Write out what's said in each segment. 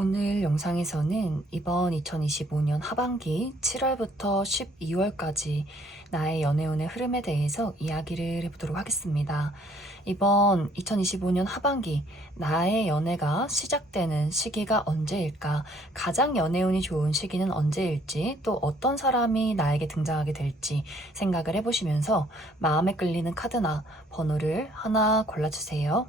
오늘 영상에서는 이번 2025년 하반기 7월부터 12월까지 나의 연애운의 흐름에 대해서 이야기를 해보도록 하겠습니다. 이번 2025년 하반기 나의 연애가 시작되는 시기가 언제일까? 가장 연애운이 좋은 시기는 언제일지, 또 어떤 사람이 나에게 등장하게 될지 생각을 해보시면서 마음에 끌리는 카드나 번호를 하나 골라주세요.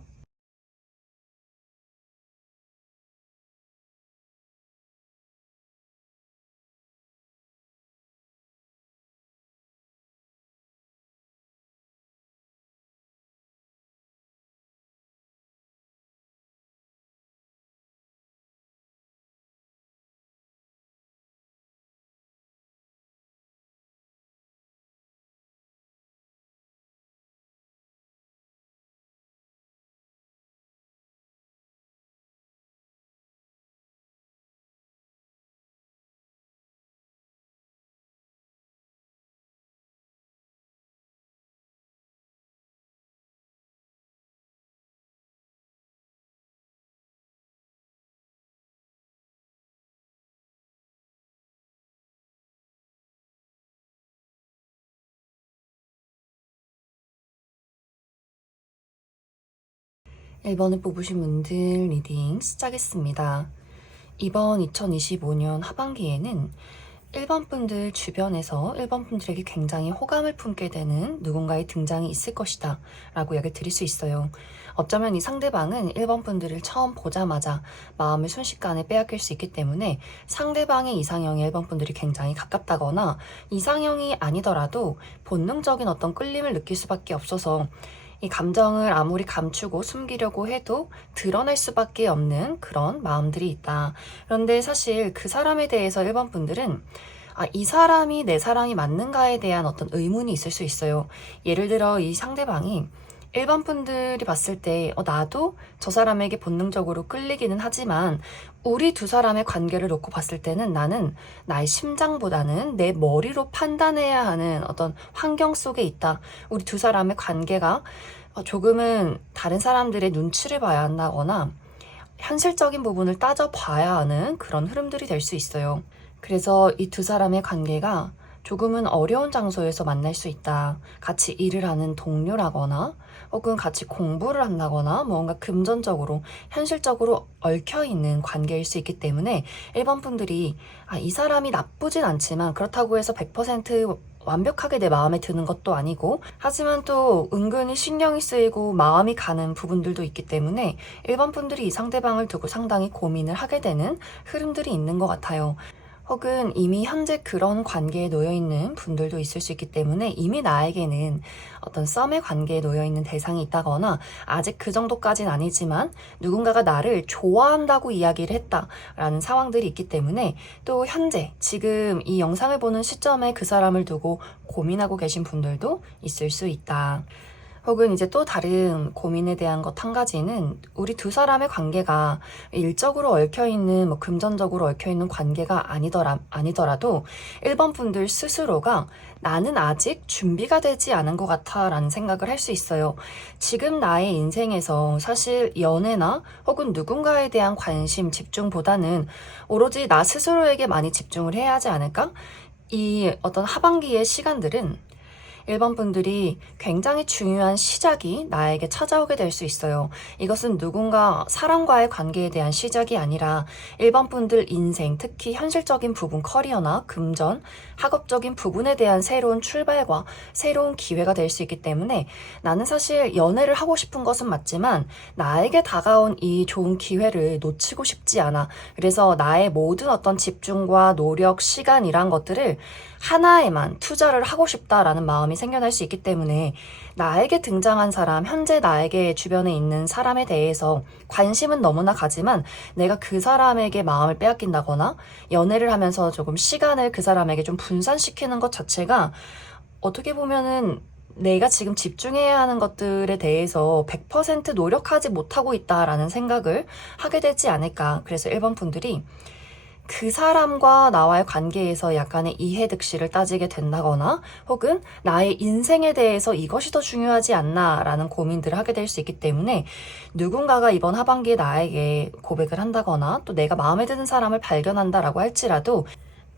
1번을 뽑으신 분들 리딩 시작했습니다. 이번 2025년 하반기에는 1번 분들 주변에서 1번 분들에게 굉장히 호감을 품게 되는 누군가의 등장이 있을 것이다 라고 이야기를 드릴 수 있어요. 어쩌면 이 상대방은 1번 분들을 처음 보자마자 마음을 순식간에 빼앗길 수 있기 때문에 상대방의 이상형이 1번 분들이 굉장히 가깝다거나 이상형이 아니더라도 본능적인 어떤 끌림을 느낄 수밖에 없어서 이 감정을 아무리 감추고 숨기려고 해도 드러낼 수밖에 없는 그런 마음들이 있다. 그런데 사실 그 사람에 대해서 1번 분들은 이 사람이 내 사랑이 맞는가에 대한 어떤 의문이 있을 수 있어요. 예를 들어 이 상대방이 1번 분들이 봤을 때 나도 저 사람에게 본능적으로 끌리기는 하지만 우리 두 사람의 관계를 놓고 봤을 때는 나는 나의 심장보다는 내 머리로 판단해야 하는 어떤 환경 속에 있다. 우리 두 사람의 관계가 조금은 다른 사람들의 눈치를 봐야 한다거나 현실적인 부분을 따져봐야 하는 그런 흐름들이 될 수 있어요. 그래서 이 두 사람의 관계가 조금은 어려운 장소에서 만날 수 있다. 같이 일을 하는 동료라거나 혹은 같이 공부를 한다거나 뭔가 금전적으로 현실적으로 얽혀있는 관계일 수 있기 때문에 1번 분들이 이 사람이 나쁘진 않지만 그렇다고 해서 100% 완벽하게 내 마음에 드는 것도 아니고 하지만 또 은근히 신경이 쓰이고 마음이 가는 부분들도 있기 때문에 1번 분들이 이 상대방을 두고 상당히 고민을 하게 되는 흐름들이 있는 것 같아요. 혹은 이미 현재 그런 관계에 놓여있는 분들도 있을 수 있기 때문에 이미 나에게는 어떤 썸의 관계에 놓여있는 대상이 있다거나 아직 그 정도까지는 아니지만 누군가가 나를 좋아한다고 이야기를 했다라는 상황들이 있기 때문에 또 현재 지금 이 영상을 보는 시점에 그 사람을 두고 고민하고 계신 분들도 있을 수 있다. 혹은 이제 또 다른 고민에 대한 것 한 가지는 우리 두 사람의 관계가 일적으로 얽혀있는 금전적으로 얽혀있는 관계가 아니더라도 1번 분들 스스로가 나는 아직 준비가 되지 않은 것 같아 라는 생각을 할 수 있어요. 지금 나의 인생에서 사실 연애나 혹은 누군가에 대한 관심, 집중보다는 오로지 나 스스로에게 많이 집중을 해야 하지 않을까? 이 어떤 하반기의 시간들은 1번 분들이 굉장히 중요한 시작이 나에게 찾아오게 될 수 있어요. 이것은 누군가 사람과의 관계에 대한 시작이 아니라 1번 분들 인생, 특히 현실적인 부분, 커리어나 금전, 학업적인 부분에 대한 새로운 출발과 새로운 기회가 될 수 있기 때문에 나는 사실 연애를 하고 싶은 것은 맞지만 나에게 다가온 이 좋은 기회를 놓치고 싶지 않아. 그래서 나의 모든 어떤 집중과 노력, 시간이란 것들을 하나에만 투자를 하고 싶다라는 마음이 생겨날 수 있기 때문에 나에게 등장한 사람, 현재 나에게 주변에 있는 사람에 대해서 관심은 너무나 가지만 내가 그 사람에게 마음을 빼앗긴다거나 연애를 하면서 조금 시간을 그 사람에게 좀 분산시키는 것 자체가 어떻게 보면은 내가 지금 집중해야 하는 것들에 대해서 100% 노력하지 못하고 있다라는 생각을 하게 되지 않을까. 그래서 1번 분들이 그 사람과 나와의 관계에서 약간의 이해득실을 따지게 된다거나 혹은 나의 인생에 대해서 이것이 더 중요하지 않나 라는 고민들을 하게 될 수 있기 때문에 누군가가 이번 하반기에 나에게 고백을 한다거나 또 내가 마음에 드는 사람을 발견한다라고 할지라도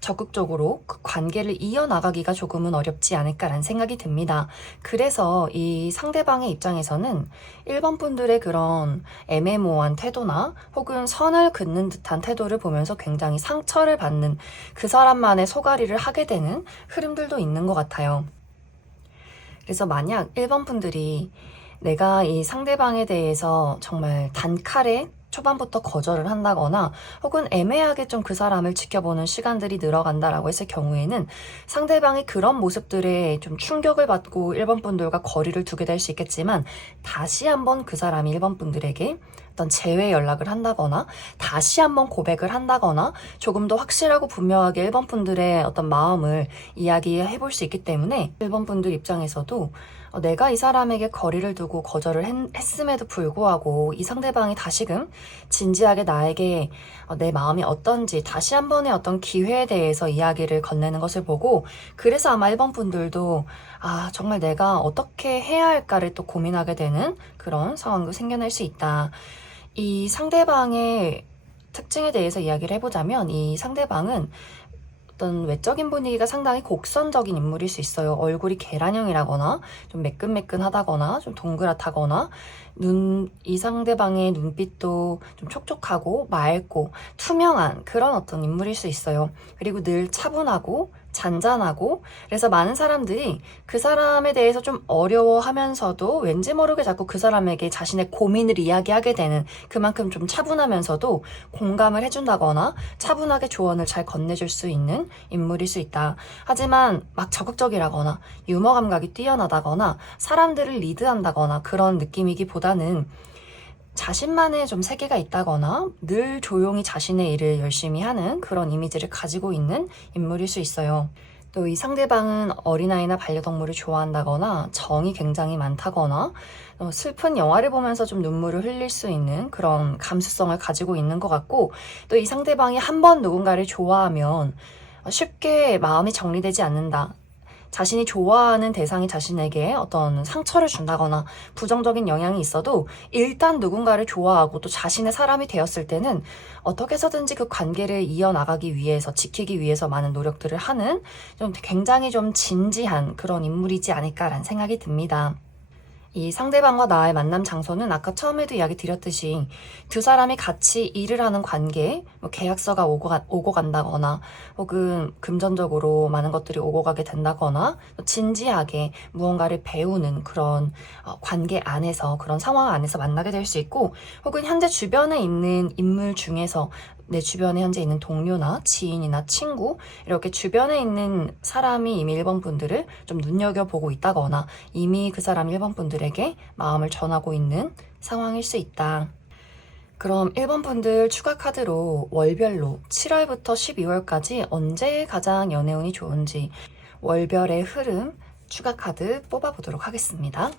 적극적으로 그 관계를 이어나가기가 조금은 어렵지 않을까라는 생각이 듭니다. 그래서 이 상대방의 입장에서는 1번 분들의 그런 애매모호한 태도나 혹은 선을 긋는 듯한 태도를 보면서 굉장히 상처를 받는 그 사람만의 소가리를 하게 되는 흐름들도 있는 것 같아요. 그래서 만약 1번 분들이 내가 이 상대방에 대해서 정말 단칼에 초반부터 거절을 한다거나 혹은 애매하게 좀 그 사람을 지켜보는 시간들이 늘어간다라고 했을 경우에는 상대방이 그런 모습들에 좀 충격을 받고 1번 분들과 거리를 두게 될 수 있겠지만 다시 한번 그 사람이 1번 분들에게 어떤 재회 연락을 한다거나 다시 한번 고백을 한다거나 조금 더 확실하고 분명하게 1번 분들의 어떤 마음을 이야기해 볼 수 있기 때문에 1번 분들 입장에서도 내가 이 사람에게 거리를 두고 거절을 했음에도 불구하고 이 상대방이 다시금 진지하게 나에게 내 마음이 어떤지 다시 한 번의 어떤 기회에 대해서 이야기를 건네는 것을 보고 그래서 아마 1번 분들도 정말 내가 어떻게 해야 할까를 또 고민하게 되는 그런 상황도 생겨날 수 있다. 이 상대방의 특징에 대해서 이야기를 해보자면 이 상대방은 어떤 외적인 분위기가 상당히 곡선적인 인물일 수 있어요. 얼굴이 계란형이라거나 좀 매끈매끈하다거나 좀 동그랗다거나 이 상대방의 눈빛도 좀 촉촉하고 맑고 투명한 그런 어떤 인물일 수 있어요. 그리고 늘 차분하고 잔잔하고 그래서 많은 사람들이 그 사람에 대해서 좀 어려워하면서도 왠지 모르게 자꾸 그 사람에게 자신의 고민을 이야기하게 되는 그만큼 좀 차분하면서도 공감을 해준다거나 차분하게 조언을 잘 건네줄 수 있는 인물일 수 있다. 하지만 막 적극적이라거나 유머 감각이 뛰어나다거나 사람들을 리드한다거나 그런 느낌이기보다는 자신만의 좀 세계가 있다거나 늘 조용히 자신의 일을 열심히 하는 그런 이미지를 가지고 있는 인물일 수 있어요. 또 이 상대방은 어린아이나 반려동물을 좋아한다거나 정이 굉장히 많다거나 슬픈 영화를 보면서 좀 눈물을 흘릴 수 있는 그런 감수성을 가지고 있는 것 같고 또 이 상대방이 한 번 누군가를 좋아하면 쉽게 마음이 정리되지 않는다. 자신이 좋아하는 대상이 자신에게 어떤 상처를 준다거나 부정적인 영향이 있어도 일단 누군가를 좋아하고 또 자신의 사람이 되었을 때는 어떻게 해서든지 그 관계를 이어나가기 위해서 지키기 위해서 많은 노력들을 하는 좀 굉장히 좀 진지한 그런 인물이지 않을까라는 생각이 듭니다. 이 상대방과 나의 만남 장소는 아까 처음에도 이야기 드렸듯이 두 사람이 같이 일을 하는 관계, 계약서가 오고 간다거나 혹은 금전적으로 많은 것들이 오고 가게 된다거나 진지하게 무언가를 배우는 그런 관계 안에서 그런 상황 안에서 만나게 될 수 있고 혹은 현재 주변에 있는 인물 중에서 내 주변에 현재 있는 동료나 지인이나 친구 이렇게 주변에 있는 사람이 이미 1번 분들을 좀 눈여겨보고 있다거나 이미 그 사람 1번 분들에게 마음을 전하고 있는 상황일 수 있다. 그럼 1번 분들 추가 카드로 월별로 7월부터 12월까지 언제 가장 연애운이 좋은지 월별의 흐름 추가 카드 뽑아보도록 하겠습니다.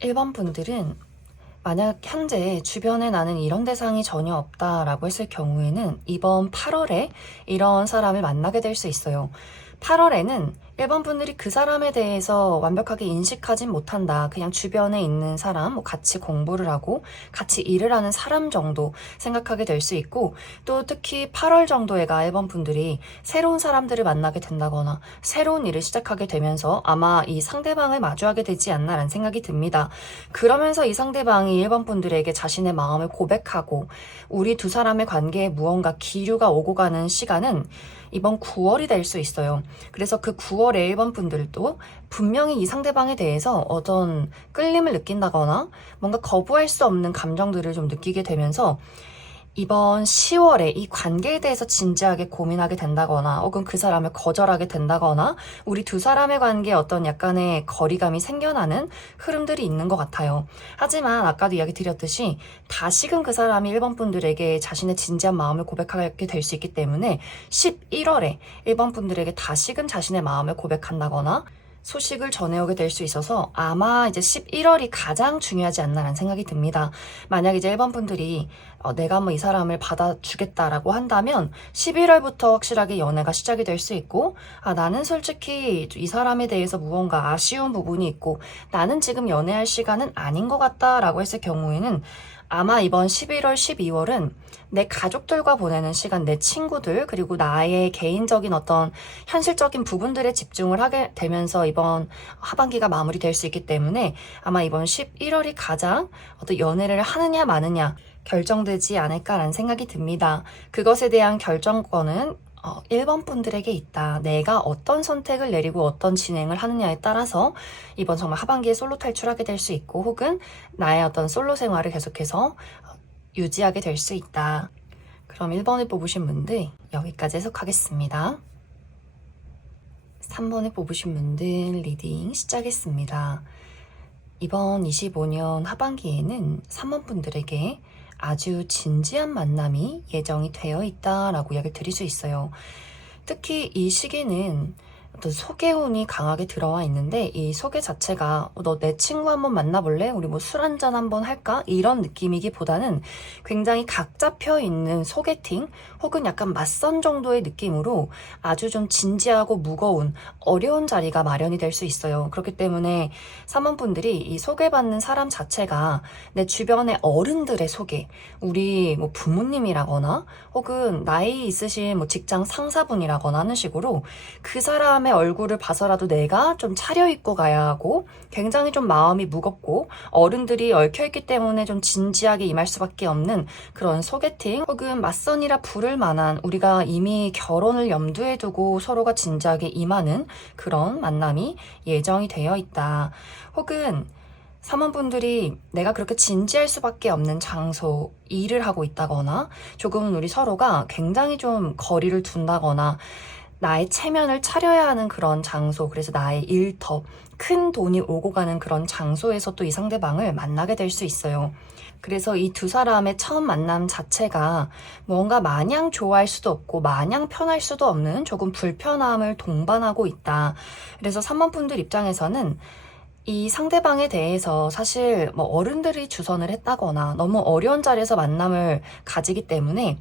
1번 분들은 만약 현재 주변에 나는 이런 대상이 전혀 없다라고 했을 경우에는 이번 8월에 이런 사람을 만나게 될 수 있어요. 8월에는 1번 분들이 그 사람에 대해서 완벽하게 인식하진 못한다. 그냥 주변에 있는 사람, 같이 공부를 하고 같이 일을 하는 사람 정도 생각하게 될 수 있고 또 특히 8월 정도에가 1번 분들이 새로운 사람들을 만나게 된다거나 새로운 일을 시작하게 되면서 아마 이 상대방을 마주하게 되지 않나라는 생각이 듭니다. 그러면서 이 상대방이 1번 분들에게 자신의 마음을 고백하고 우리 두 사람의 관계에 무언가 기류가 오고 가는 시간은 이번 9월이 될 수 있어요. 그래서 그 9월에 1번 분들도 분명히 이 상대방에 대해서 어떤 끌림을 느낀다거나 뭔가 거부할 수 없는 감정들을 좀 느끼게 되면서 이번 10월에 이 관계에 대해서 진지하게 고민하게 된다거나 혹은 그 사람을 거절하게 된다거나 우리 두 사람의 관계에 어떤 약간의 거리감이 생겨나는 흐름들이 있는 것 같아요. 하지만 아까도 이야기 드렸듯이 다시금 그 사람이 1번 분들에게 자신의 진지한 마음을 고백하게 될 수 있기 때문에 11월에 1번 분들에게 다시금 자신의 마음을 고백한다거나 소식을 전해오게 될 수 있어서 아마 이제 11월이 가장 중요하지 않나라는 생각이 듭니다. 만약 이제 1번 분들이 내가 한번 이 사람을 받아주겠다라고 한다면 11월부터 확실하게 연애가 시작이 될 수 있고 나는 솔직히 이 사람에 대해서 무언가 아쉬운 부분이 있고 나는 지금 연애할 시간은 아닌 것 같다라고 했을 경우에는 아마 이번 11월, 12월은 내 가족들과 보내는 시간, 내 친구들, 그리고 나의 개인적인 어떤 현실적인 부분들에 집중을 하게 되면서 이번 하반기가 마무리될 수 있기 때문에 아마 이번 11월이 가장 어떤 연애를 하느냐 마느냐 결정되지 않을까라는 생각이 듭니다. 그것에 대한 결정권은 1번 분들에게 있다. 내가 어떤 선택을 내리고 어떤 진행을 하느냐에 따라서 이번 정말 하반기에 솔로 탈출하게 될 수 있고 혹은 나의 어떤 솔로 생활을 계속해서 유지하게 될 수 있다. 그럼 1번을 뽑으신 분들 여기까지 해석하겠습니다. 3번을 뽑으신 분들 리딩 시작했습니다. 이번 25년 하반기에는 3번 분들에게 아주 진지한 만남이 예정이 되어 있다라고 이야기를 드릴 수 있어요. 특히 이 시기는 어떤 소개운이 강하게 들어와 있는데 이 소개 자체가 너 내 친구 한번 만나볼래? 우리 뭐 술 한잔 한번 할까? 이런 느낌이기보다는 굉장히 각 잡혀 있는 소개팅 혹은 약간 맞선 정도의 느낌으로 아주 좀 진지하고 무거운 어려운 자리가 마련이 될 수 있어요. 그렇기 때문에 3번 분들이 이 소개받는 사람 자체가 내 주변의 어른들의 소개, 우리 뭐 부모님이라거나 혹은 나이 있으신 뭐 직장 상사분이라거나 하는 식으로 그 사람의 얼굴을 봐서라도 내가 좀 차려입고 가야 하고 굉장히 좀 마음이 무겁고 어른들이 얽혀있기 때문에 좀 진지하게 임할 수밖에 없는 그런 소개팅 혹은 맞선이라 부를 만한 우리가 이미 결혼을 염두에 두고 서로가 진지하게 임하는 그런 만남이 예정이 되어 있다. 혹은 3원분들이 내가 그렇게 진지할 수밖에 없는 장소, 일을 하고 있다거나 조금은 우리 서로가 굉장히 좀 거리를 둔다거나 나의 체면을 차려야 하는 그런 장소, 그래서 나의 일터, 큰 돈이 오고 가는 그런 장소에서 또 이 상대방을 만나게 될 수 있어요. 그래서 이 두 사람의 처음 만남 자체가 뭔가 마냥 좋아할 수도 없고 마냥 편할 수도 없는 조금 불편함을 동반하고 있다. 그래서 3번 분들 입장에서는 이 상대방에 대해서 사실 뭐 어른들이 주선을 했다거나 너무 어려운 자리에서 만남을 가지기 때문에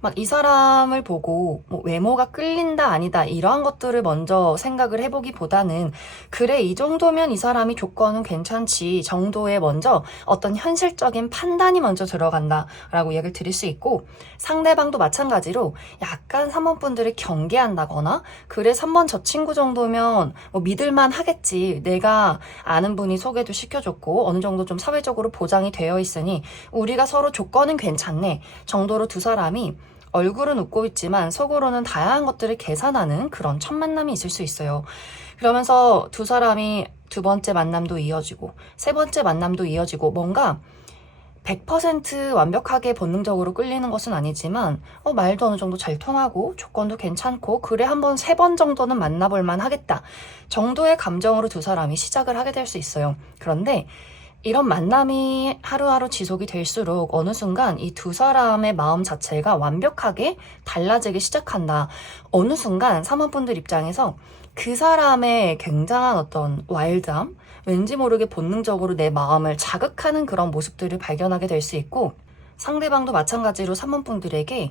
막 이 사람을 보고 뭐 외모가 끌린다 아니다 이러한 것들을 먼저 생각을 해보기보다는 그래 이 정도면 이 사람이 조건은 괜찮지 정도의 먼저 어떤 현실적인 판단이 먼저 들어간다 라고 얘기를 드릴 수 있고 상대방도 마찬가지로 약간 3번 분들을 경계한다거나 그래 3번 저 친구 정도면 뭐 믿을만 하겠지 내가 아는 분이 소개도 시켜줬고 어느 정도 좀 사회적으로 보장이 되어 있으니 우리가 서로 조건은 괜찮네 정도로 두 사람이 얼굴은 웃고 있지만 속으로는 다양한 것들을 계산하는 그런 첫 만남이 있을 수 있어요. 그러면서 두 사람이 두 번째 만남도 이어지고 세 번째 만남도 이어지고 뭔가 100% 완벽하게 본능적으로 끌리는 것은 아니지만 말도 어느 정도 잘 통하고 조건도 괜찮고 그래 한번 3번 정도는 만나볼 만 하겠다 정도의 감정으로 두 사람이 시작을 하게 될 수 있어요. 그런데 이런 만남이 하루하루 지속이 될수록 어느 순간 이 두 사람의 마음 자체가 완벽하게 달라지기 시작한다. 어느 순간 사모분들 입장에서 그 사람의 굉장한 어떤 와일드함, 왠지 모르게 본능적으로 내 마음을 자극하는 그런 모습들을 발견하게 될 수 있고 상대방도 마찬가지로 3번분들에게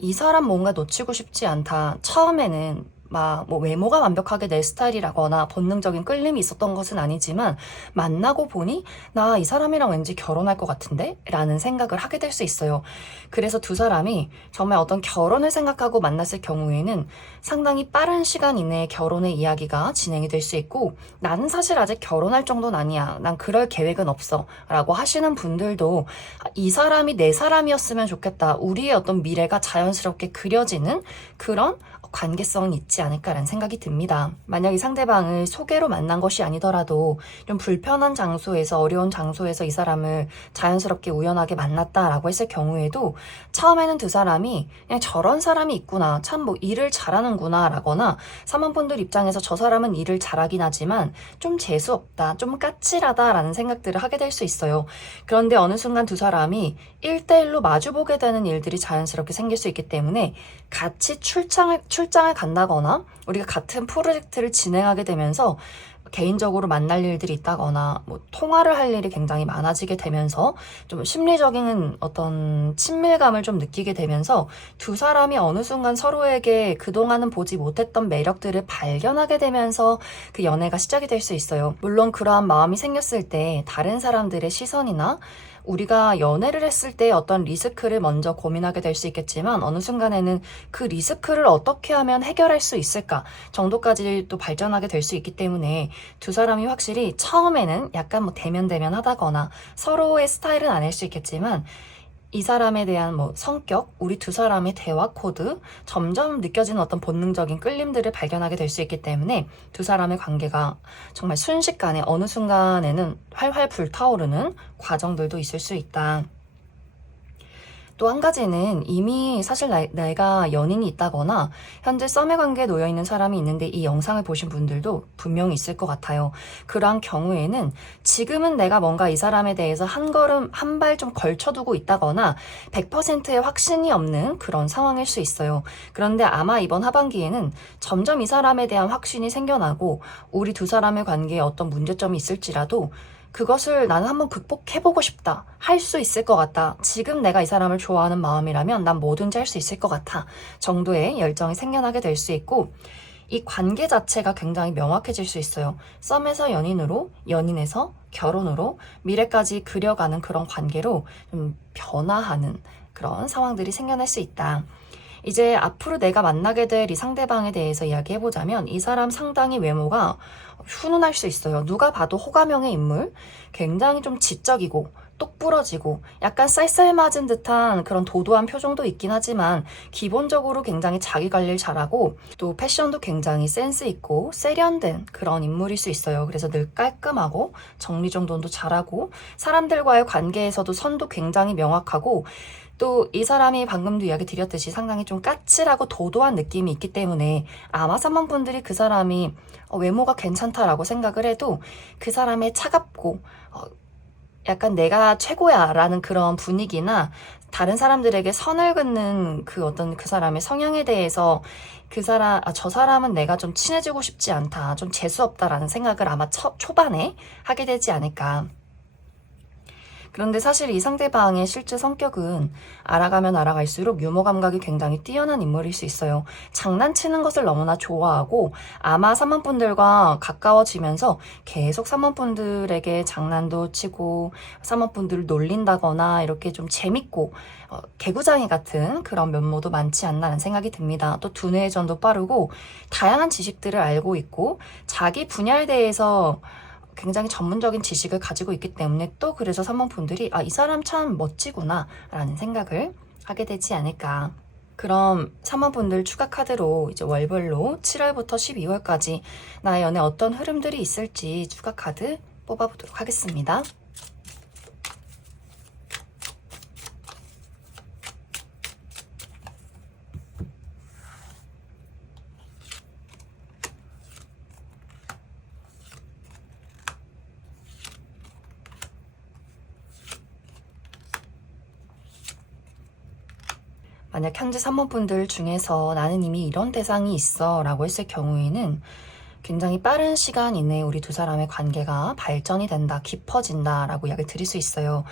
이 사람 뭔가 놓치고 싶지 않다. 처음에는 막 뭐 외모가 완벽하게 내 스타일이라거나 본능적인 끌림이 있었던 것은 아니지만 만나고 보니 나 이 사람이랑 왠지 결혼할 것 같은데? 라는 생각을 하게 될 수 있어요. 그래서 두 사람이 정말 어떤 결혼을 생각하고 만났을 경우에는 상당히 빠른 시간 이내에 결혼의 이야기가 진행이 될 수 있고 나는 사실 아직 결혼할 정도는 아니야. 난 그럴 계획은 없어. 라고 하시는 분들도 이 사람이 내 사람이었으면 좋겠다. 우리의 어떤 미래가 자연스럽게 그려지는 그런 관계성이 있지 않을까라는 생각이 듭니다. 만약 이 상대방을 소개로 만난 것이 아니더라도 좀 불편한 장소에서, 어려운 장소에서 이 사람을 자연스럽게 우연하게 만났다라고 했을 경우에도 처음에는 두 사람이 그냥 저런 사람이 있구나, 참 뭐 일을 잘하는구나 라거나, 사모분들 입장에서 저 사람은 일을 잘하긴 하지만 좀 재수없다, 좀 까칠하다 라는 생각들을 하게 될 수 있어요. 그런데 어느 순간 두 사람이 1대1로 마주보게 되는 일들이 자연스럽게 생길 수 있기 때문에 같이 출장을 간다거나 우리가 같은 프로젝트를 진행하게 되면서 개인적으로 만날 일들이 있다거나 뭐 통화를 할 일이 굉장히 많아지게 되면서 좀 심리적인 어떤 친밀감을 좀 느끼게 되면서 두 사람이 어느 순간 서로에게 그동안은 보지 못했던 매력들을 발견하게 되면서 그 연애가 시작이 될 수 있어요. 물론 그러한 마음이 생겼을 때 다른 사람들의 시선이나 우리가 연애를 했을 때 어떤 리스크를 먼저 고민하게 될 수 있겠지만 어느 순간에는 그 리스크를 어떻게 하면 해결할 수 있을까 정도까지 또 발전하게 될 수 있기 때문에 두 사람이 확실히 처음에는 약간 뭐 대면하다거나 서로의 스타일은 아닐 수 있겠지만 이 사람에 대한 뭐 성격, 우리 두 사람의 대화 코드, 점점 느껴지는 어떤 본능적인 끌림들을 발견하게 될 수 있기 때문에 두 사람의 관계가 정말 순식간에 어느 순간에는 활활 불타오르는 과정들도 있을 수 있다. 또 한 가지는 이미 사실 내가 연인이 있다거나 현재 썸의 관계에 놓여있는 사람이 있는데 이 영상을 보신 분들도 분명히 있을 것 같아요. 그러한 경우에는 지금은 내가 뭔가 이 사람에 대해서 한 발 좀 걸쳐두고 있다거나 100%의 확신이 없는 그런 상황일 수 있어요. 그런데 아마 이번 하반기에는 점점 이 사람에 대한 확신이 생겨나고 우리 두 사람의 관계에 어떤 문제점이 있을지라도 그것을 나는 한번 극복해보고 싶다. 할 수 있을 것 같다. 지금 내가 이 사람을 좋아하는 마음이라면 난 뭐든지 할 수 있을 것 같아. 정도의 열정이 생겨나게 될 수 있고 이 관계 자체가 굉장히 명확해질 수 있어요. 썸에서 연인으로, 연인에서 결혼으로 미래까지 그려가는 그런 관계로 좀 변화하는 그런 상황들이 생겨날 수 있다. 이제 앞으로 내가 만나게 될 이 상대방에 대해서 이야기해보자면 이 사람 상당히 외모가 훈훈할 수 있어요. 누가 봐도 호감형의 인물, 굉장히 좀 지적이고 똑부러지고 약간 쌀쌀맞은 듯한 그런 도도한 표정도 있긴 하지만 기본적으로 굉장히 자기 관리를 잘하고 또 패션도 굉장히 센스 있고 세련된 그런 인물일 수 있어요. 그래서 늘 깔끔하고 정리정돈도 잘하고 사람들과의 관계에서도 선도 굉장히 명확하고 또 이 사람이 방금도 이야기 드렸듯이 상당히 좀 까칠하고 도도한 느낌이 있기 때문에 아마 사모분들이 그 사람이 외모가 괜찮다라고 생각을 해도 그 사람의 차갑고 약간 내가 최고야 라는 그런 분위기나 다른 사람들에게 선을 긋는 그 어떤 그 사람의 성향에 대해서 저 사람은 내가 좀 친해지고 싶지 않다, 좀 재수없다라는 생각을 아마 초반에 하게 되지 않을까. 그런데 사실 이 상대방의 실제 성격은 알아가면 알아갈수록 유머 감각이 굉장히 뛰어난 인물일 수 있어요. 장난치는 것을 너무나 좋아하고 아마 사모분들과 가까워지면서 계속 사모분들에게 장난도 치고 사모분들을 놀린다거나 이렇게 좀 재밌고 개구장이 같은 그런 면모도 많지 않나라는 생각이 듭니다. 또 두뇌 회전도 빠르고 다양한 지식들을 알고 있고 자기 분야에 대해서 굉장히 전문적인 지식을 가지고 있기 때문에 또 그래서 사모분들이 이 사람 참 멋지구나 라는 생각을 하게 되지 않을까. 그럼 사모분들 추가 카드로 이제 월별로 7월부터 12월까지 나의 연애 어떤 흐름들이 있을지 추가 카드 뽑아보도록 하겠습니다. 만약 현재 사모분들 중에서 나는 이미 이런 대상이 있어 라고 했을 경우에는 굉장히 빠른 시간 이내에 우리 두 사람의 관계가 발전이 된다, 깊어진다 라고 이야기를 드릴 수 있어요.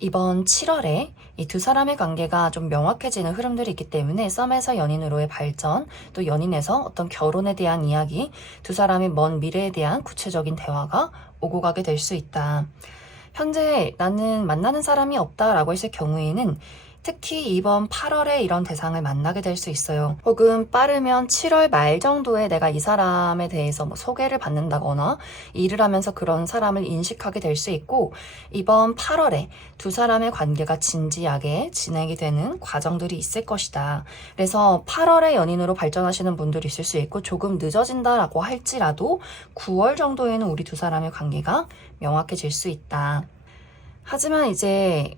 이번 7월에 이 두 사람의 관계가 좀 명확해지는 흐름들이 있기 때문에 썸에서 연인으로의 발전, 또 연인에서 어떤 결혼에 대한 이야기, 두 사람의 먼 미래에 대한 구체적인 대화가 오고 가게 될 수 있다. 현재 나는 만나는 사람이 없다라고 했을 경우에는 특히 이번 8월에 이런 대상을 만나게 될 수 있어요. 혹은 빠르면 7월 말 정도에 내가 이 사람에 대해서 뭐 소개를 받는다거나 일을 하면서 그런 사람을 인식하게 될 수 있고, 이번 8월에 두 사람의 관계가 진지하게 진행이 되는 과정들이 있을 것이다. 그래서 8월에 연인으로 발전하시는 분들이 있을 수 있고, 조금 늦어진다라고 할지라도 9월 정도에는 우리 두 사람의 관계가 명확해질 수 있다. 하지만 이제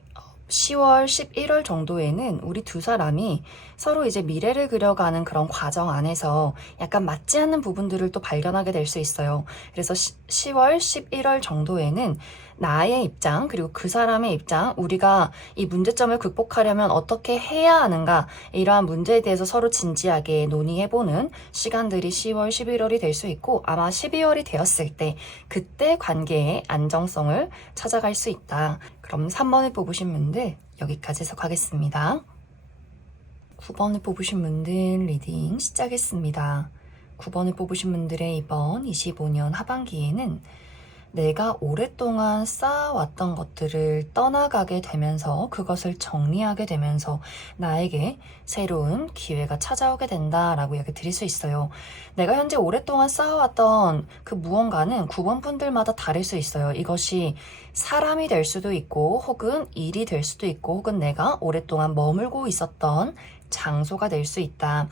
10월, 11월 정도에는 우리 두 사람이 서로 이제 미래를 그려가는 그런 과정 안에서 약간 맞지 않는 부분들을 또 발견하게 될 수 있어요. 그래서 10월, 11월 정도에는 나의 입장, 그리고 그 사람의 입장, 우리가 이 문제점을 극복하려면 어떻게 해야 하는가, 이러한 문제에 대해서 서로 진지하게 논의해보는 시간들이 10월, 11월이 될 수 있고, 아마 12월이 되었을 때 그때 관계의 안정성을 찾아갈 수 있다. 그럼 3번을 뽑으신 분들 여기까지 해석하겠습니다. 9번을 뽑으신 분들 리딩 시작했습니다. 9번을 뽑으신 분들의 이번 25년 하반기에는 내가 오랫동안 쌓아왔던 것들을 떠나가게 되면서, 그것을 정리하게 되면서 나에게 새로운 기회가 찾아오게 된다라고 이야기 드릴 수 있어요. 내가 현재 오랫동안 쌓아왔던 그 무언가는 9번 분들마다 다를 수 있어요. 이것이 사람이 될 수도 있고, 혹은 일이 될 수도 있고, 혹은 내가 오랫동안 머물고 있었던 장소가 될 수 있다.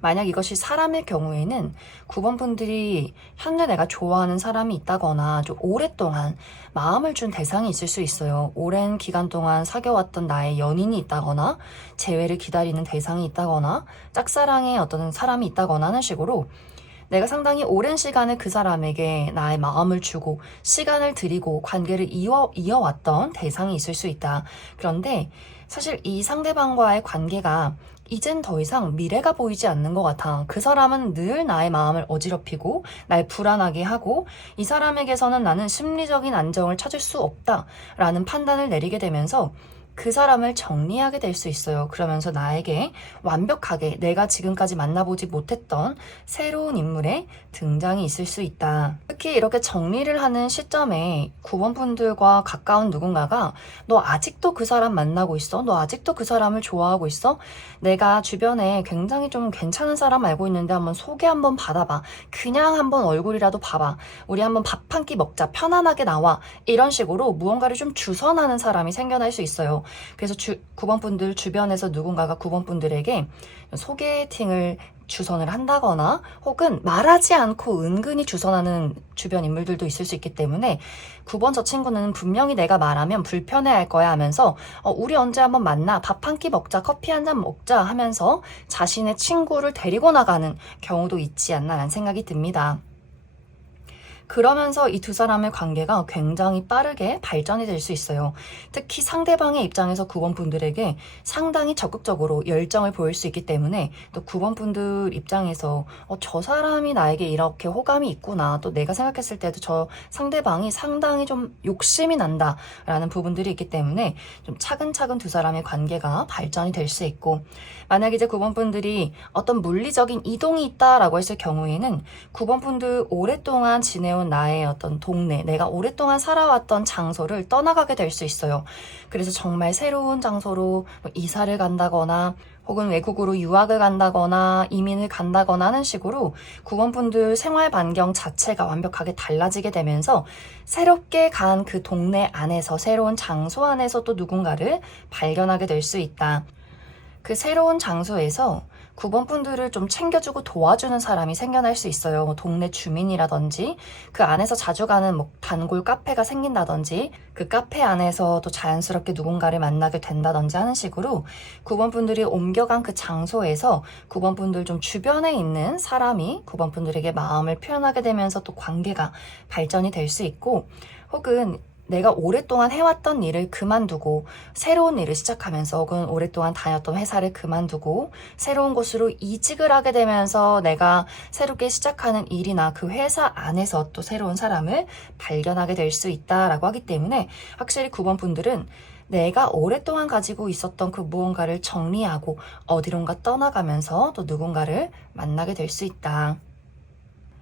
만약 이것이 사람의 경우에는 9번 분들이 현재 내가 좋아하는 사람이 있다거나 좀 오랫동안 마음을 준 대상이 있을 수 있어요. 오랜 기간 동안 사귀어왔던 나의 연인이 있다거나, 재회를 기다리는 대상이 있다거나, 짝사랑의 어떤 사람이 있다거나 하는 식으로 내가 상당히 오랜 시간을 그 사람에게 나의 마음을 주고 시간을 들이고 관계를 이어왔던 대상이 있을 수 있다. 그런데 사실 이 상대방과의 관계가 이젠 더 이상 미래가 보이지 않는 것 같아. 그 사람은 늘 나의 마음을 어지럽히고 날 불안하게 하고, 이 사람에게서는 나는 심리적인 안정을 찾을 수 없다라는 판단을 내리게 되면서 그 사람을 정리하게 될 수 있어요. 그러면서 나에게 완벽하게 내가 지금까지 만나보지 못했던 새로운 인물의 등장이 있을 수 있다. 특히 이렇게 정리를 하는 시점에 9번 분들과 가까운 누군가가 너 아직도 그 사람 만나고 있어? 너 아직도 그 사람을 좋아하고 있어? 내가 주변에 굉장히 좀 괜찮은 사람 알고 있는데 한번 소개 한번 받아봐. 그냥 한번 얼굴이라도 봐봐. 우리 한번 밥 한 끼 먹자. 편안하게 나와. 이런 식으로 무언가를 좀 주선하는 사람이 생겨날 수 있어요. 그래서 9번 분들 주변에서 누군가가 9번 분들에게 소개팅을 주선을 한다거나, 혹은 말하지 않고 은근히 주선하는 주변 인물들도 있을 수 있기 때문에 9번 저 친구는 분명히 내가 말하면 불편해할 거야 하면서 우리 언제 한번 만나, 밥 한 끼 먹자, 커피 한 잔 먹자 하면서 자신의 친구를 데리고 나가는 경우도 있지 않나 라는 생각이 듭니다. 그러면서 이 두 사람의 관계가 굉장히 빠르게 발전이 될 수 있어요. 특히 상대방의 입장에서 9번 분들에게 상당히 적극적으로 열정을 보일 수 있기 때문에, 또 9번 분들 입장에서 저 사람이 나에게 이렇게 호감이 있구나, 또 내가 생각했을 때도 저 상대방이 상당히 좀 욕심이 난다라는 부분들이 있기 때문에 좀 차근차근 두 사람의 관계가 발전이 될 수 있고, 만약 이제 9번 분들이 어떤 물리적인 이동이 있다라고 했을 경우에는 9번 분들 오랫동안 지내온 나의 어떤 동네, 내가 오랫동안 살아왔던 장소를 떠나가게 될 수 있어요. 그래서 정말 새로운 장소로 이사를 간다거나, 혹은 외국으로 유학을 간다거나 이민을 간다거나 하는 식으로 9번 분들 생활 반경 자체가 완벽하게 달라지게 되면서 새롭게 간 그 동네 안에서, 새로운 장소 안에서 또 누군가를 발견하게 될 수 있다. 그 새로운 장소에서 9번 분들을 좀 챙겨주고 도와주는 사람이 생겨날 수 있어요. 뭐 동네 주민이라든지, 그 안에서 자주 가는 뭐 단골 카페가 생긴다든지, 그 카페 안에서 또 자연스럽게 누군가를 만나게 된다든지 하는 식으로 9번 분들이 옮겨간 그 장소에서 9번 분들 좀 주변에 있는 사람이 9번 분들에게 마음을 표현하게 되면서 또 관계가 발전이 될 수 있고, 혹은 내가 오랫동안 해왔던 일을 그만두고 새로운 일을 시작하면서, 혹은 오랫동안 다녔던 회사를 그만두고 새로운 곳으로 이직을 하게 되면서 내가 새롭게 시작하는 일이나 그 회사 안에서 또 새로운 사람을 발견하게 될 수 있다라고 하기 때문에, 확실히 9번 분들은 내가 오랫동안 가지고 있었던 그 무언가를 정리하고 어디론가 떠나가면서 또 누군가를 만나게 될 수 있다.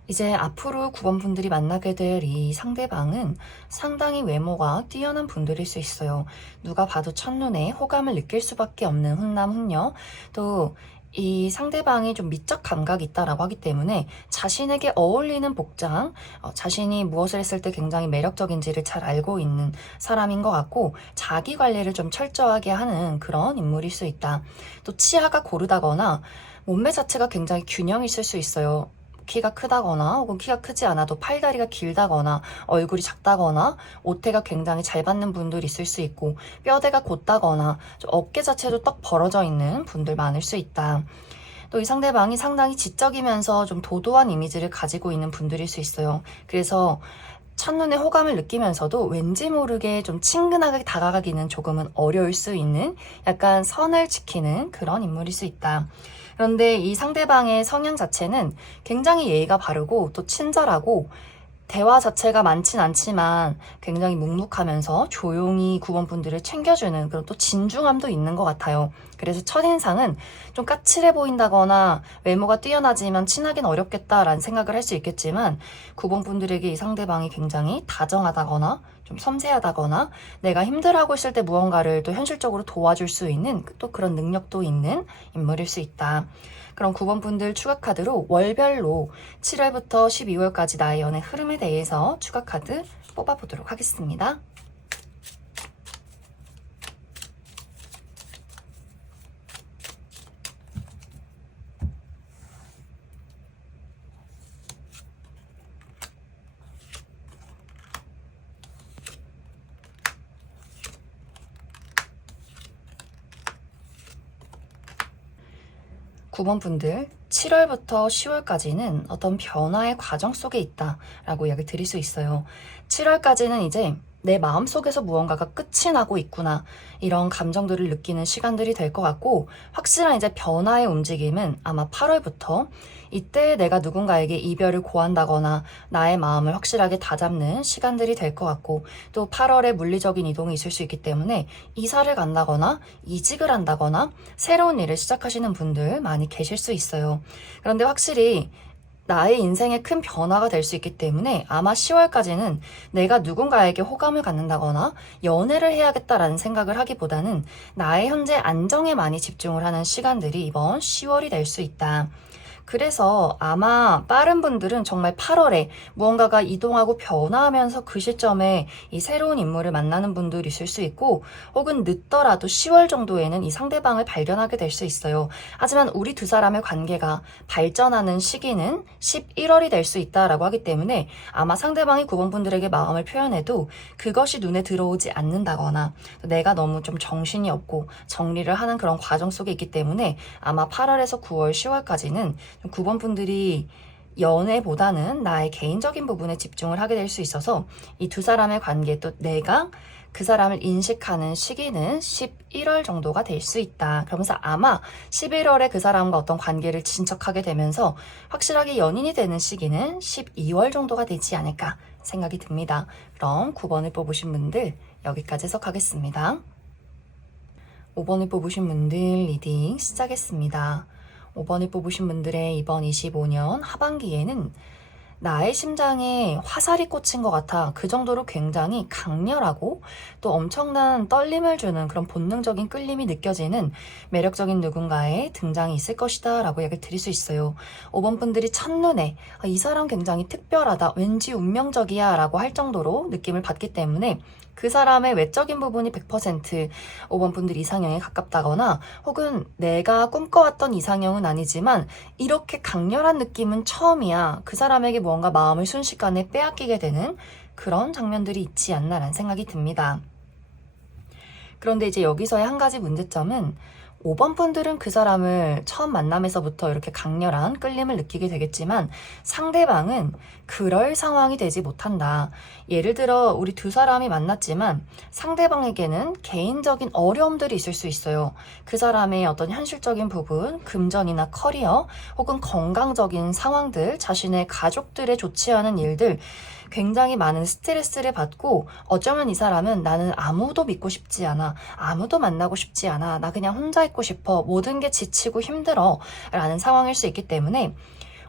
이제 앞으로 9번 분들이 만나게 될 이 상대방은 상당히 외모가 뛰어난 분들일 수 있어요. 누가 봐도 첫눈에 호감을 느낄 수밖에 없는 훈남 훈녀. 또 이 상대방이 좀 미적 감각이 있다라고 하기 때문에 자신에게 어울리는 복장, 자신이 무엇을 했을 때 굉장히 매력적인지를 잘 알고 있는 사람인 것 같고, 자기 관리를 좀 철저하게 하는 그런 인물일 수 있다. 또 치아가 고르다거나 몸매 자체가 굉장히 균형 있을 수 있어요. 키가 크다거나 혹은 키가 크지 않아도 팔다리가 길다거나 얼굴이 작다거나 옷태가 굉장히 잘 받는 분들이 있을 수 있고, 뼈대가 곧다거나 좀 어깨 자체도 떡 벌어져 있는 분들 많을 수 있다. 또 이 상대방이 상당히 지적이면서 좀 도도한 이미지를 가지고 있는 분들일 수 있어요. 그래서 첫눈에 호감을 느끼면서도 왠지 모르게 좀 친근하게 다가가기는 조금은 어려울 수 있는, 약간 선을 지키는 그런 인물일 수 있다. 그런데 이 상대방의 성향 자체는 굉장히 예의가 바르고 또 친절하고, 대화 자체가 많진 않지만 굉장히 묵묵하면서 조용히 9번 분들을 챙겨주는 그런 또 진중함도 있는 것 같아요. 그래서 첫인상은 좀 까칠해 보인다거나 외모가 뛰어나지만 친하긴 어렵겠다라는 생각을 할 수 있겠지만, 9번 분들에게 이 상대방이 굉장히 다정하다거나 좀 섬세하다거나 내가 힘들어하고 있을 때 무언가를 또 현실적으로 도와줄 수 있는 또 그런 능력도 있는 인물일 수 있다. 그럼 9번 분들 추가 카드로 월별로 7월부터 12월까지 나의 연애 흐름에 대해서 추가 카드 뽑아보도록 하겠습니다. 9번 분들, 7월부터 10월까지는 어떤 변화의 과정 속에 있다라고 이야기 드릴 수 있어요. 7월까지는 이제 내 마음속에서 무언가가 끝이 나고 있구나, 이런 감정들을 느끼는 시간들이 될 것 같고, 확실한 이제 변화의 움직임은 아마 8월부터, 이때 내가 누군가에게 이별을 고한다거나 나의 마음을 확실하게 다잡는 시간들이 될 것 같고, 또 8월에 물리적인 이동이 있을 수 있기 때문에 이사를 간다거나 이직을 한다거나 새로운 일을 시작하시는 분들 많이 계실 수 있어요. 그런데 확실히 나의 인생에 큰 변화가 될 수 있기 때문에 아마 10월까지는 내가 누군가에게 호감을 갖는다거나 연애를 해야겠다라는 생각을 하기보다는 나의 현재 안정에 많이 집중을 하는 시간들이 이번 10월이 될 수 있다. 그래서 아마 빠른 분들은 정말 8월에 무언가가 이동하고 변화하면서 그 시점에 이 새로운 인물을 만나는 분들이 있을 수 있고, 혹은 늦더라도 10월 정도에는 이 상대방을 발견하게 될 수 있어요. 하지만 우리 두 사람의 관계가 발전하는 시기는 11월이 될 수 있다라고 하기 때문에 아마 상대방이 9번 분들에게 마음을 표현해도 그것이 눈에 들어오지 않는다거나 내가 너무 좀 정신이 없고 정리를 하는 그런 과정 속에 있기 때문에 아마 8월에서 9월, 10월까지는 9번 분들이 연애보다는 나의 개인적인 부분에 집중을 하게 될 수 있어서 이 두 사람의 관계, 또 내가 그 사람을 인식하는 시기는 11월 정도가 될 수 있다. 그러면서 아마 11월에 그 사람과 어떤 관계를 진척하게 되면서 확실하게 연인이 되는 시기는 12월 정도가 되지 않을까 생각이 듭니다. 그럼 9번을 뽑으신 분들 여기까지 해석하겠습니다. 5번을 뽑으신 분들 리딩 시작했습니다. 5번을 뽑으신 분들의 이번 25년 하반기에는 나의 심장에 화살이 꽂힌 것 같아. 그 정도로 굉장히 강렬하고 또 엄청난 떨림을 주는 그런 본능적인 끌림이 느껴지는 매력적인 누군가의 등장이 있을 것이다 라고 얘기를 드릴 수 있어요. 5번 분들이 첫눈에 이 사람 굉장히 특별하다, 왠지 운명적이야 라고 할 정도로 느낌을 받기 때문에 그 사람의 외적인 부분이 100% 5번 분들 이상형에 가깝다거나, 혹은 내가 꿈꿔왔던 이상형은 아니지만 이렇게 강렬한 느낌은 처음이야, 그 사람에게 무언가 마음을 순식간에 빼앗기게 되는 그런 장면들이 있지 않나라는 생각이 듭니다. 그런데 이제 여기서의 한 가지 문제점은 5번 분들은 그 사람을 처음 만남에서부터 이렇게 강렬한 끌림을 느끼게 되겠지만 상대방은 그럴 상황이 되지 못한다. 예를 들어 우리 두 사람이 만났지만 상대방에게는 개인적인 어려움들이 있을 수 있어요. 그 사람의 어떤 현실적인 부분, 금전이나 커리어, 혹은 건강적인 상황들, 자신의 가족들의 좋지 않은 일들, 굉장히 많은 스트레스를 받고 어쩌면 이 사람은 나는 아무도 믿고 싶지 않아, 아무도 만나고 싶지 않아, 나 그냥 혼자 있고 싶어, 모든 게 지치고 힘들어 라는 상황일 수 있기 때문에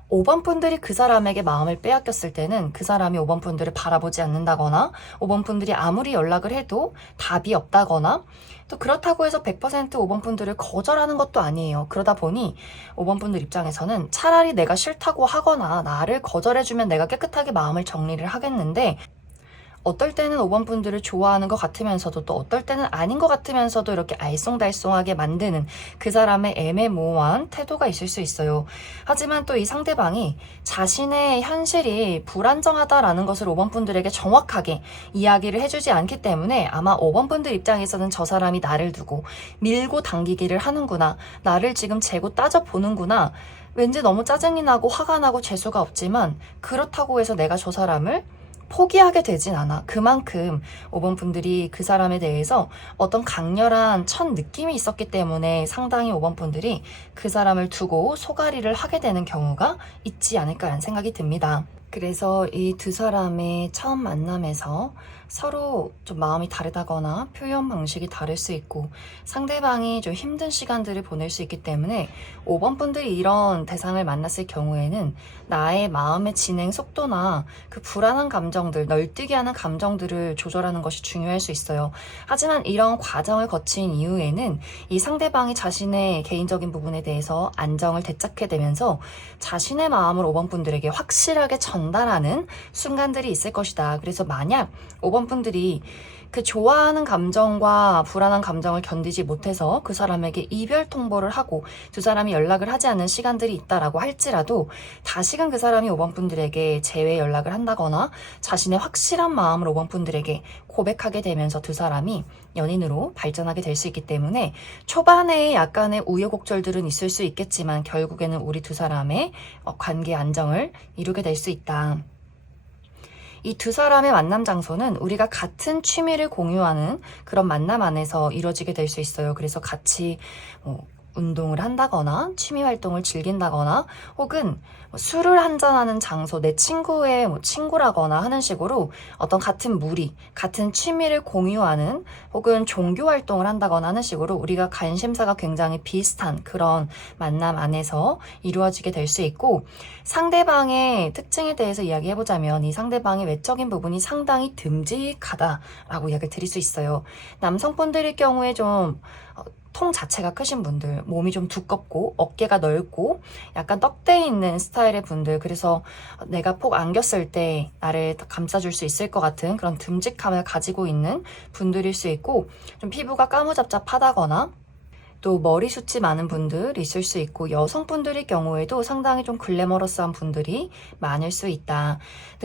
5번 분들이 그 사람에게 마음을 빼앗겼을 때는 그 사람이 5번 분들을 바라보지 않는다거나 5번 분들이 아무리 연락을 해도 답이 없다거나 또 그렇다고 해서 100% 5번 분들을 거절하는 것도 아니에요. 그러다 보니 5번 분들 입장에서는 차라리 내가 싫다고 하거나 나를 거절해주면 내가 깨끗하게 마음을 정리를 하겠는데 어떨 때는 5번 분들을 좋아하는 것 같으면서도 또 어떨 때는 아닌 것 같으면서도 이렇게 알쏭달쏭하게 만드는 그 사람의 애매모호한 태도가 있을 수 있어요. 하지만 또 이 상대방이 자신의 현실이 불안정하다라는 것을 5번 분들에게 정확하게 이야기를 해주지 않기 때문에 아마 5번 분들 입장에서는 저 사람이 나를 두고 밀고 당기기를 하는구나. 나를 지금 재고 따져보는구나. 왠지 너무 짜증이 나고 화가 나고 재수가 없지만 그렇다고 해서 내가 저 사람을 포기하게 되진 않아. 그만큼 5번 분들이 그 사람에 대해서 어떤 강렬한 첫 느낌이 있었기 때문에 상당히 5번 분들이 그 사람을 두고 소가리를 하게 되는 경우가 있지 않을까라는 생각이 듭니다. 그래서 이 두 사람의 처음 만남에서 서로 좀 마음이 다르다거나 표현 방식이 다를 수 있고 상대방이 좀 힘든 시간들을 보낼 수 있기 때문에 5번 분들이 이런 대상을 만났을 경우에는 나의 마음의 진행 속도나 그 불안한 감정들, 널뛰게 하는 감정들을 조절하는 것이 중요할 수 있어요. 하지만 이런 과정을 거친 이후에는 이 상대방이 자신의 개인적인 부분에 대해서 안정을 되찾게 되면서 자신의 마음을 5번 분들에게 확실하게 전달하는 순간들이 있을 것이다. 그래서 만약 5번 분들이 그 좋아하는 감정과 불안한 감정을 견디지 못해서 그 사람에게 이별 통보를 하고 두 사람이 연락을 하지 않는 시간들이 있다라고 할지라도 다시금 그 사람이 5번 분들에게 재회 연락을 한다거나 자신의 확실한 마음을 5번 분들에게 고백하게 되면서 두 사람이 연인으로 발전하게 될 수 있기 때문에 초반에 약간의 우여곡절들은 있을 수 있겠지만 결국에는 우리 두 사람의 관계 안정을 이루게 될 수 있다. 이 두 사람의 만남 장소는 우리가 같은 취미를 공유하는 그런 만남 안에서 이루어지게 될 수 있어요. 그래서 같이 운동을 한다거나 취미 활동을 즐긴다거나 혹은 술을 한잔하는 장소, 내 친구의 친구라거나 하는 식으로 어떤 같은 무리, 같은 취미를 공유하는 혹은 종교 활동을 한다거나 하는 식으로 우리가 관심사가 굉장히 비슷한 그런 만남 안에서 이루어지게 될 수 있고 상대방의 특징에 대해서 이야기해보자면 이 상대방의 외적인 부분이 상당히 듬직하다라고 이야기를 드릴 수 있어요. 남성분들의 경우에 좀 통 자체가 크신 분들, 몸이 좀 두껍고 어깨가 넓고 약간 떡대 있는 스타일의 분들, 그래서 내가 폭 안겼을 때 나를 감싸줄 수 있을 것 같은 그런 듬직함을 가지고 있는 분들일 수 있고 좀 피부가 까무잡잡하다거나 또 머리숱이 많은 분들 있을 수 있고 여성분들의 경우에도 상당히 좀 글래머러스한 분들이 많을 수 있다.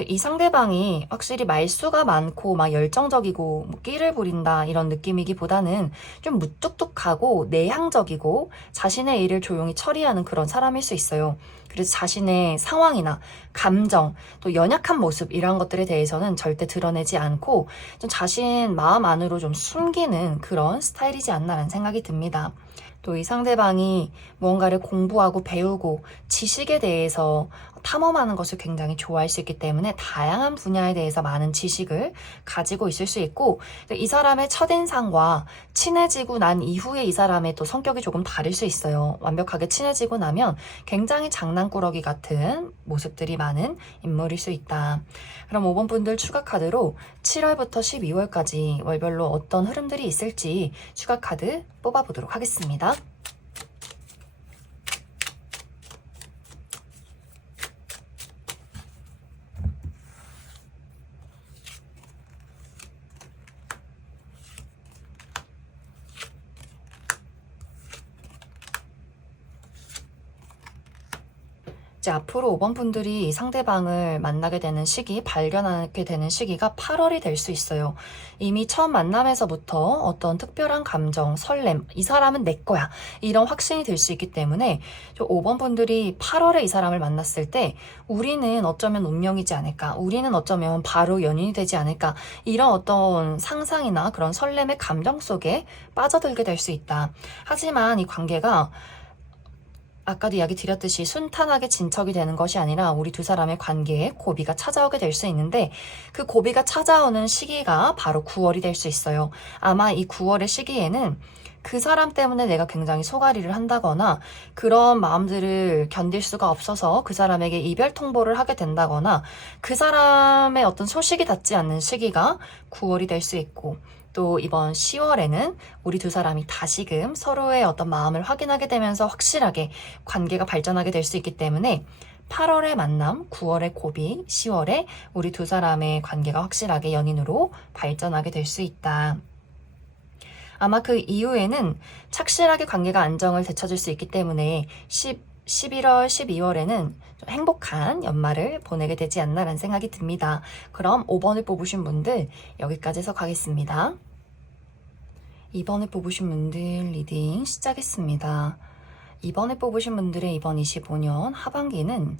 이 상대방이 확실히 말수가 많고 막 열정적이고 뭐 끼를 부린다 이런 느낌이기보다는 좀 무뚝뚝하고 내향적이고 자신의 일을 조용히 처리하는 그런 사람일 수 있어요. 그래서 자신의 상황이나 감정, 또 연약한 모습 이런 것들에 대해서는 절대 드러내지 않고 좀 자신 마음 안으로 좀 숨기는 그런 스타일이지 않나라는 생각이 듭니다. 또 이 상대방이 무언가를 공부하고 배우고 지식에 대해서 탐험하는 것을 굉장히 좋아할 수 있기 때문에 다양한 분야에 대해서 많은 지식을 가지고 있을 수 있고 이 사람의 첫인상과 친해지고 난 이후에 이 사람의 또 성격이 조금 다를 수 있어요. 완벽하게 친해지고 나면 굉장히 장난꾸러기 같은 모습들이 많은 인물일 수 있다. 그럼 5번 분들 추가 카드로 7월부터 12월까지 월별로 어떤 흐름들이 있을지 추가 카드 뽑아보도록 하겠습니다. 이제 앞으로 5번 분들이 상대방을 만나게 되는 시기, 발견하게 되는 시기가 8월이 될 수 있어요. 이미 처음 만남에서부터 어떤 특별한 감정, 설렘, 이 사람은 내 거야. 이런 확신이 들 수 있기 때문에 5번 분들이 8월에 이 사람을 만났을 때 우리는 어쩌면 운명이지 않을까. 우리는 어쩌면 바로 연인이 되지 않을까. 이런 어떤 상상이나 그런 설렘의 감정 속에 빠져들게 될 수 있다. 하지만 이 관계가 아까도 이야기 드렸듯이 순탄하게 진척이 되는 것이 아니라 우리 두 사람의 관계에 고비가 찾아오게 될 수 있는데, 그 고비가 찾아오는 시기가 바로 9월이 될 수 있어요. 아마 이 9월의 시기에는 그 사람 때문에 내가 굉장히 소가리를 한다거나, 그런 마음들을 견딜 수가 없어서 그 사람에게 이별 통보를 하게 된다거나, 그 사람의 어떤 소식이 닿지 않는 시기가 9월이 될 수 있고, 또 이번 10월에는 우리 두 사람이 다시금 서로의 어떤 마음을 확인하게 되면서 확실하게 관계가 발전하게 될 수 있기 때문에 8월의 만남, 9월의 고비, 10월에 우리 두 사람의 관계가 확실하게 연인으로 발전하게 될 수 있다. 아마 그 이후에는 착실하게 관계가 안정을 되찾을 수 있기 때문에 11월, 12월에는 행복한 연말을 보내게 되지 않나라는 생각이 듭니다. 그럼 5번을 뽑으신 분들 여기까지 해서 가겠습니다. 2번을 뽑으신 분들 리딩 시작했습니다. 2번을 뽑으신 분들의 이번 25년 하반기는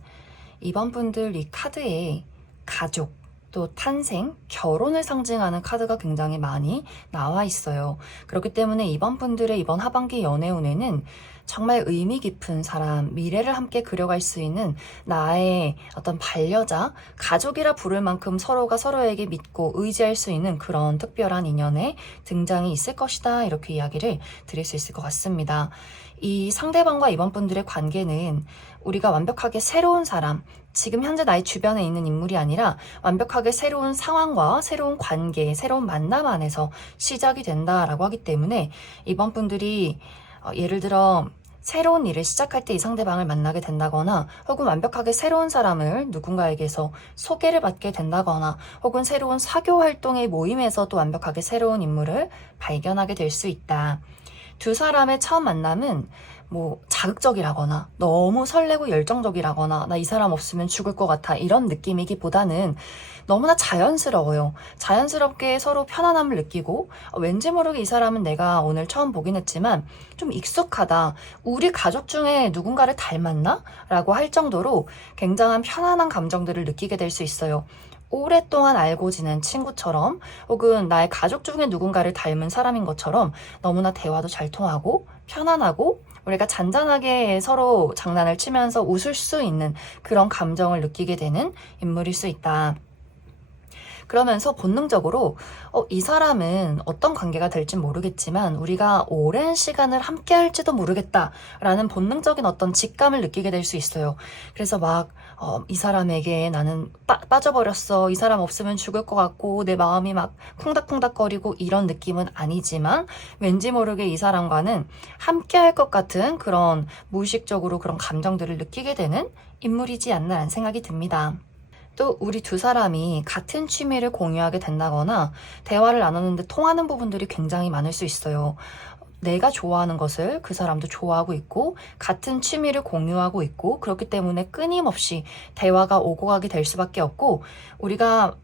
이번 분들 이 카드에 가족, 또 탄생, 결혼을 상징하는 카드가 굉장히 많이 나와 있어요. 그렇기 때문에 이번 분들의 이번 하반기 연애운에는 정말 의미 깊은 사람, 미래를 함께 그려갈 수 있는 나의 어떤 반려자, 가족이라 부를 만큼 서로가 서로에게 믿고 의지할 수 있는 그런 특별한 인연의 등장이 있을 것이다. 이렇게 이야기를 드릴 수 있을 것 같습니다. 이 상대방과 이번 분들의 관계는 우리가 완벽하게 새로운 사람, 지금 현재 나의 주변에 있는 인물이 아니라 완벽하게 새로운 상황과 새로운 관계, 새로운 만남 안에서 시작이 된다라고 하기 때문에 이번 분들이 예를 들어 새로운 일을 시작할 때 이 상대방을 만나게 된다거나, 혹은 완벽하게 새로운 사람을 누군가에게서 소개를 받게 된다거나, 혹은 새로운 사교 활동의 모임에서 또 완벽하게 새로운 인물을 발견하게 될 수 있다. 두 사람의 처음 만남은 자극적이라거나 너무 설레고 열정적이라거나 나 이 사람 없으면 죽을 것 같아 이런 느낌이기보다는 너무나 자연스러워요. 자연스럽게 서로 편안함을 느끼고 왠지 모르게 이 사람은 내가 오늘 처음 보긴 했지만 좀 익숙하다. 우리 가족 중에 누군가를 닮았나? 라고 할 정도로 굉장한 편안한 감정들을 느끼게 될 수 있어요. 오랫동안 알고 지낸 친구처럼, 혹은 나의 가족 중에 누군가를 닮은 사람인 것처럼 너무나 대화도 잘 통하고 편안하고 우리가 잔잔하게 서로 장난을 치면서 웃을 수 있는 그런 감정을 느끼게 되는 인물일 수 있다. 그러면서 본능적으로 이 사람은 어떤 관계가 될진 모르겠지만 우리가 오랜 시간을 함께 할지도 모르겠다라는 본능적인 어떤 직감을 느끼게 될 수 있어요. 그래서 이 사람에게 나는 빠져버렸어. 이 사람 없으면 죽을 것 같고 내 마음이 막 쿵닥쿵닥거리고 이런 느낌은 아니지만 왠지 모르게 이 사람과는 함께 할 것 같은 그런 무의식적으로 그런 감정들을 느끼게 되는 인물이지 않나라는 생각이 듭니다. 또 우리 두 사람이 같은 취미를 공유하게 된다거나 대화를 나누는데 통하는 부분들이 굉장히 많을 수 있어요. 내가 좋아하는 것을 그 사람도 좋아하고 있고 같은 취미를 공유하고 있고, 그렇기 때문에 끊임없이 대화가 오고 가게 될 수밖에 없고, 우리가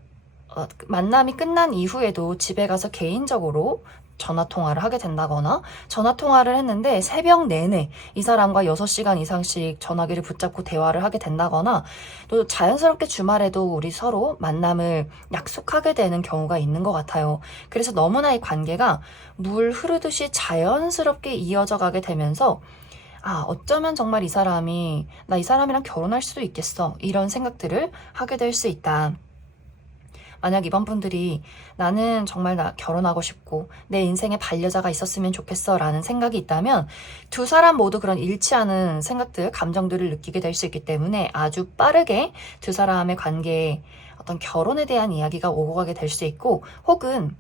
만남이 끝난 이후에도 집에 가서 개인적으로 전화통화를 하게 된다거나, 전화통화를 했는데 새벽 내내 이 사람과 6시간 이상씩 전화기를 붙잡고 대화를 하게 된다거나, 또 자연스럽게 주말에도 우리 서로 만남을 약속하게 되는 경우가 있는 것 같아요. 그래서 너무나 이 관계가 물 흐르듯이 자연스럽게 이어져 가게 되면서 어쩌면 정말 나 이 사람이랑 결혼할 수도 있겠어. 이런 생각들을 하게 될 수 있다. 만약 이번 분들이 나는 정말 결혼하고 싶고 내 인생에 반려자가 있었으면 좋겠어 라는 생각이 있다면 두 사람 모두 그런 일치하는 생각들, 감정들을 느끼게 될 수 있기 때문에 아주 빠르게 두 사람의 관계에 어떤 결혼에 대한 이야기가 오고 가게 될 수 있고, 혹은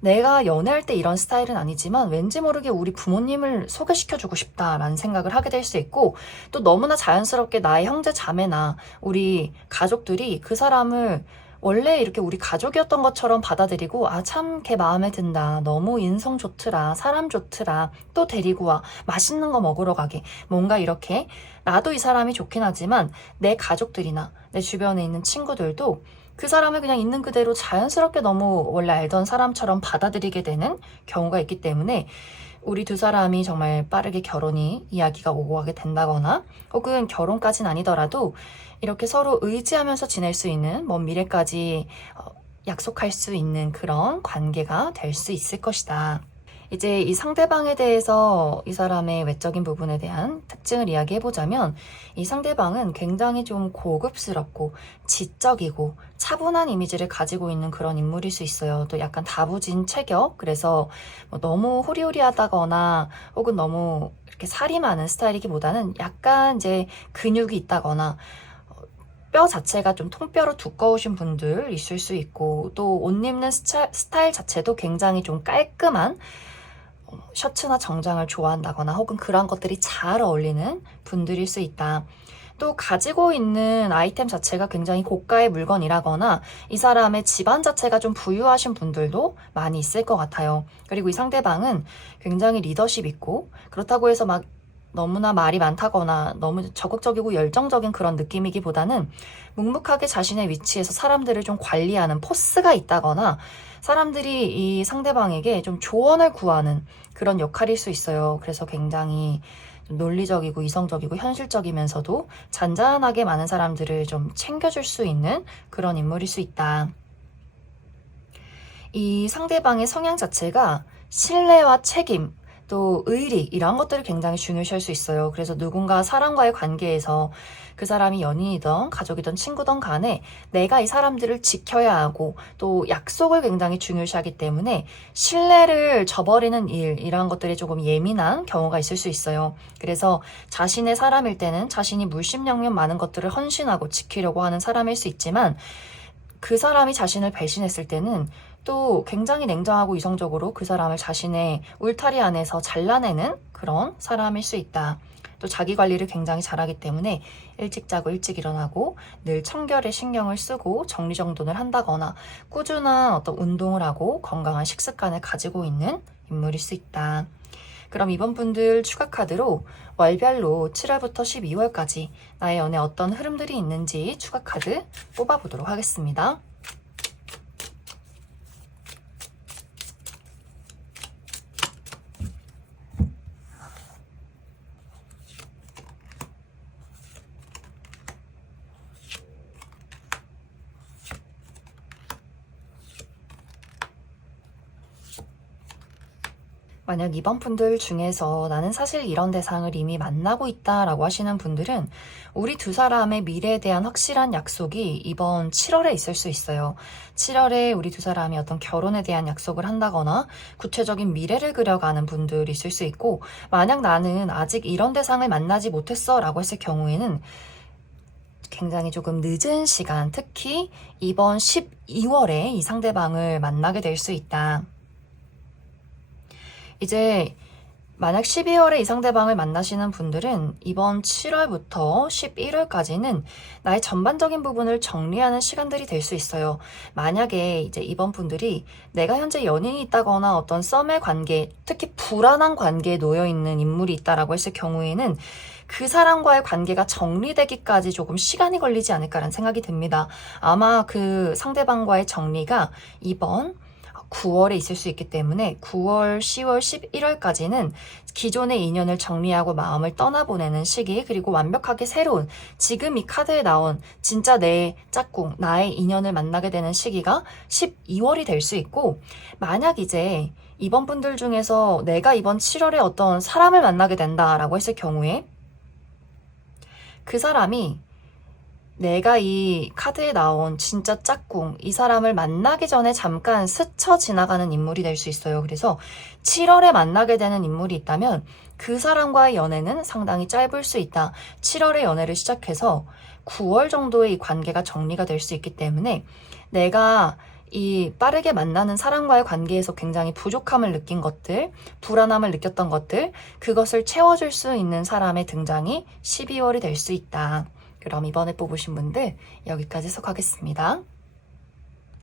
내가 연애할 때 이런 스타일은 아니지만 왠지 모르게 우리 부모님을 소개시켜주고 싶다라는 생각을 하게 될 수 있고, 또 너무나 자연스럽게 나의 형제 자매나 우리 가족들이 그 사람을 원래 이렇게 우리 가족이었던 것처럼 받아들이고 참 걔 마음에 든다. 너무 인성 좋더라. 사람 좋더라. 또 데리고 와. 맛있는 거 먹으러 가게. 뭔가 이렇게 나도 이 사람이 좋긴 하지만 내 가족들이나 내 주변에 있는 친구들도 그 사람을 그냥 있는 그대로 자연스럽게 너무 원래 알던 사람처럼 받아들이게 되는 경우가 있기 때문에 우리 두 사람이 정말 빠르게 이야기가 오고 가게 된다거나, 혹은 결혼까지는 아니더라도 이렇게 서로 의지하면서 지낼 수 있는 먼 미래까지 약속할 수 있는 그런 관계가 될 수 있을 것이다. 이제 이 상대방에 대해서 이 사람의 외적인 부분에 대한 특징을 이야기해보자면 이 상대방은 굉장히 좀 고급스럽고 지적이고 차분한 이미지를 가지고 있는 그런 인물일 수 있어요. 또 약간 다부진 체격, 그래서 뭐 너무 호리호리하다거나 혹은 너무 이렇게 살이 많은 스타일이기보다는 약간 이제 근육이 있다거나 뼈 자체가 좀 통뼈로 두꺼우신 분들 있을 수 있고, 또 옷 입는 스타일 자체도 굉장히 좀 깔끔한 셔츠나 정장을 좋아한다거나 혹은 그런 것들이 잘 어울리는 분들일 수 있다. 또 가지고 있는 아이템 자체가 굉장히 고가의 물건이라거나 이 사람의 집안 자체가 좀 부유하신 분들도 많이 있을 것 같아요. 그리고 이 상대방은 굉장히 리더십 있고, 그렇다고 해서 막 너무나 말이 많다거나 너무 적극적이고 열정적인 그런 느낌이기보다는 묵묵하게 자신의 위치에서 사람들을 좀 관리하는 포스가 있다거나 사람들이 이 상대방에게 좀 조언을 구하는 그런 역할일 수 있어요. 그래서 굉장히 좀 논리적이고 이성적이고 현실적이면서도 잔잔하게 많은 사람들을 좀 챙겨줄 수 있는 그런 인물일 수 있다. 이 상대방의 성향 자체가 신뢰와 책임, 또 의리 이런 것들을 굉장히 중요시할 수 있어요. 그래서 누군가 사람과의 관계에서 그 사람이 연인이든 가족이든 친구든 간에 내가 이 사람들을 지켜야 하고 또 약속을 굉장히 중요시하기 때문에 신뢰를 저버리는 일 이런 것들이 조금 예민한 경우가 있을 수 있어요. 그래서 자신의 사람일 때는 자신이 물심양면 많은 것들을 헌신하고 지키려고 하는 사람일 수 있지만 그 사람이 자신을 배신했을 때는 또 굉장히 냉정하고 이성적으로 그 사람을 자신의 울타리 안에서 잘라내는 그런 사람일 수 있다. 또 자기 관리를 굉장히 잘하기 때문에 일찍 자고 일찍 일어나고 늘 청결에 신경을 쓰고 정리정돈을 한다거나 꾸준한 어떤 운동을 하고 건강한 식습관을 가지고 있는 인물일 수 있다. 그럼 이번 분들 추가 카드로 월별로 7월부터 12월까지 나의 연애 어떤 흐름들이 있는지 추가 카드 뽑아보도록 하겠습니다. 만약 이번 분들 중에서 나는 사실 이런 대상을 이미 만나고 있다라고 하시는 분들은 우리 두 사람의 미래에 대한 확실한 약속이 이번 7월에 있을 수 있어요. 7월에 우리 두 사람이 어떤 결혼에 대한 약속을 한다거나 구체적인 미래를 그려가는 분들이 있을 수 있고, 만약 나는 아직 이런 대상을 만나지 못했어 라고 했을 경우에는 굉장히 조금 늦은 시간, 특히 이번 12월에 이 상대방을 만나게 될 수 있다. 이제 만약 12월에 이 상대방을 만나시는 분들은 이번 7월부터 11월까지는 나의 전반적인 부분을 정리하는 시간들이 될 수 있어요. 만약에 이제 이번 분들이 내가 현재 연인이 있다거나 어떤 썸의 관계, 특히 불안한 관계에 놓여 있는 인물이 있다라고 했을 경우에는 그 사람과의 관계가 정리되기까지 조금 시간이 걸리지 않을까라는 생각이 듭니다. 아마 그 상대방과의 정리가 이번 9월에 있을 수 있기 때문에 9월, 10월, 11월까지는 기존의 인연을 정리하고 마음을 떠나보내는 시기, 그리고 완벽하게 새로운 지금 이 카드에 나온 진짜 내 짝꿍, 나의 인연을 만나게 되는 시기가 12월이 될 수 있고, 만약 이제 이번 분들 중에서 내가 이번 7월에 어떤 사람을 만나게 된다라고 했을 경우에 그 사람이 내가 이 카드에 나온 진짜 짝꿍, 이 사람을 만나기 전에 잠깐 스쳐 지나가는 인물이 될 수 있어요. 그래서 7월에 만나게 되는 인물이 있다면 그 사람과의 연애는 상당히 짧을 수 있다. 7월에 연애를 시작해서 9월 정도의 이 관계가 정리가 될 수 있기 때문에 내가 이 빠르게 만나는 사람과의 관계에서 굉장히 부족함을 느낀 것들, 불안함을 느꼈던 것들, 그것을 채워줄 수 있는 사람의 등장이 12월이 될 수 있다. 그럼 이번에 뽑으신 분들 여기까지 해석하겠습니다.